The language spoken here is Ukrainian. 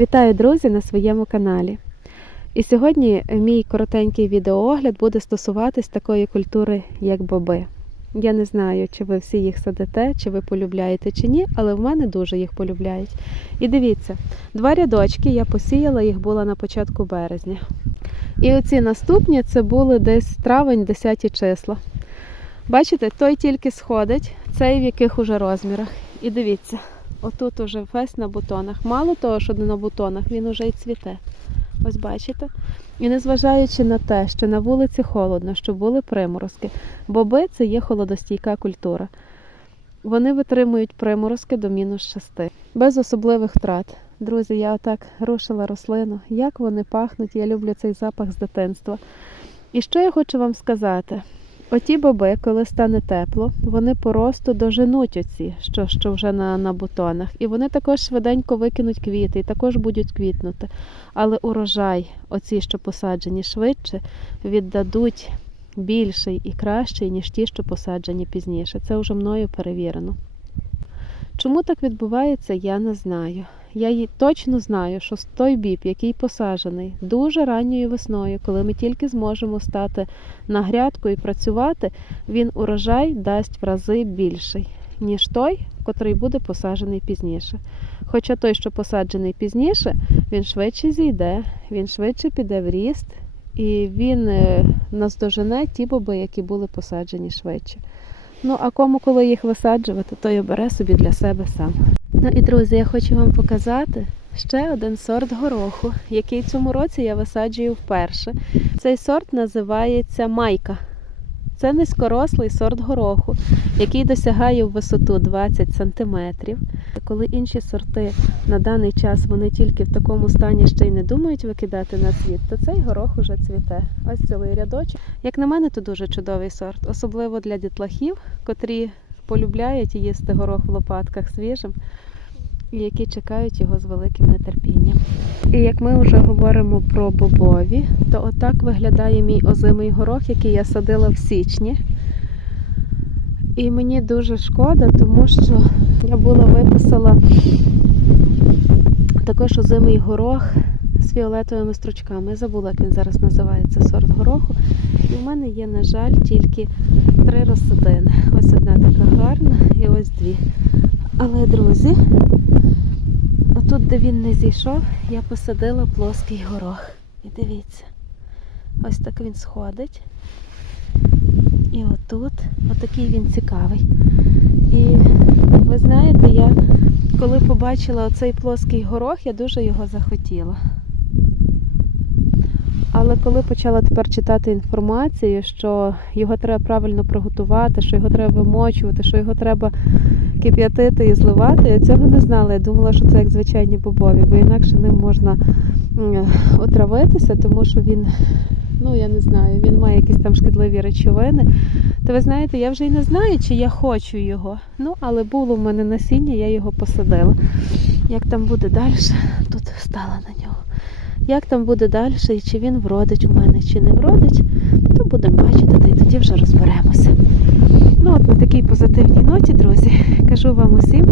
Вітаю, друзі, на своєму каналі. І сьогодні мій коротенький відеоогляд буде стосуватись такої культури, як боби. Я не знаю, чи ви всі їх садите, чи ви полюбляєте чи ні, але в мене дуже їх полюбляють. І дивіться, два рядочки я посіяла, їх було на початку березня. І оці наступні це були десь травень, 10 числа. Бачите, той тільки сходить, цей в яких уже розмірах. І дивіться, отут уже весь на бутонах. Мало того, що на бутонах, він уже й цвіте. Ось бачите? І незважаючи на те, що на вулиці холодно, що були приморозки, боби це є холодостійка культура. Вони витримують приморозки до мінус 6, без особливих втрат. Друзі, я отак рушила рослину. Як вони пахнуть, я люблю цей запах з дитинства. І що я хочу вам сказати? Оті боби, коли стане тепло, вони по росту доженуть оці, що, що вже на, на бутонах. І вони також швиденько викинуть квіти і також будуть квітнути. Але урожай, оці, що посаджені швидше, віддадуть більший і кращий, ніж ті, що посаджені пізніше. Це вже мною перевірено. Чому так відбувається, я не знаю. Я й точно знаю, що той біб, який посаджений дуже ранньою весною, коли ми тільки зможемо стати на грядку і працювати, він урожай дасть в рази більший, ніж той, котрий буде посаджений пізніше. Хоча той, що посаджений пізніше, він швидше зійде, він швидше піде в ріст, і він е, наздожене ті боби, які були посаджені швидше. Ну, а кому коли їх висаджувати, той обере собі для себе сам. Ну і друзі, я хочу вам показати ще один сорт гороху, який цьому році я висаджую вперше. Цей сорт називається майка. Це низькорослий сорт гороху, який досягає в висоту 20 см. Коли інші сорти на даний час вони тільки в такому стані ще й не думають викидати на світ, то цей горох уже цвіте. Ось цілий рядочок. Як на мене, то дуже чудовий сорт, особливо для дітлахів, котрі полюбляють їсти горох в лопатках свіжим які чекають його з великим нетерпінням. І як ми вже говоримо про бобові, то отак виглядає мій озимий горох, який я садила в січні. І мені дуже шкода, тому що я була виписала також озимий горох з фіолетовими стручками. Я забула, як він зараз називається сорт гороху. І в мене є, на жаль, тільки три розсадини. Ось одна така гарна і ось дві. Але, друзі, отут, де він не зійшов, я посадила плоский горох. І дивіться, ось так він сходить. І отут, отакий він цікавий. І ви знаєте, я коли побачила оцей плоский горох, я дуже його захотіла. Але коли почала тепер читати інформацію, що його треба правильно приготувати, що його треба вимочувати, що його треба кип'ятити і зливати, я цього не знала. Я думала, що це як звичайні бобові, бо інакше ним можна отравитися, тому що він, ну я не знаю, він має якісь там шкідливі речовини. То ви знаєте, я вже й не знаю, чи я хочу його. Ну, але було в мене насіння, я його посадила. Як там буде далі, тут встала на нього. Як там буде далі, чи він вродить у мене, чи не вродить, то будемо бачити, та й тоді вже розберемося. Ну, от на такій позитивній ноті, друзі, кажу вам усім,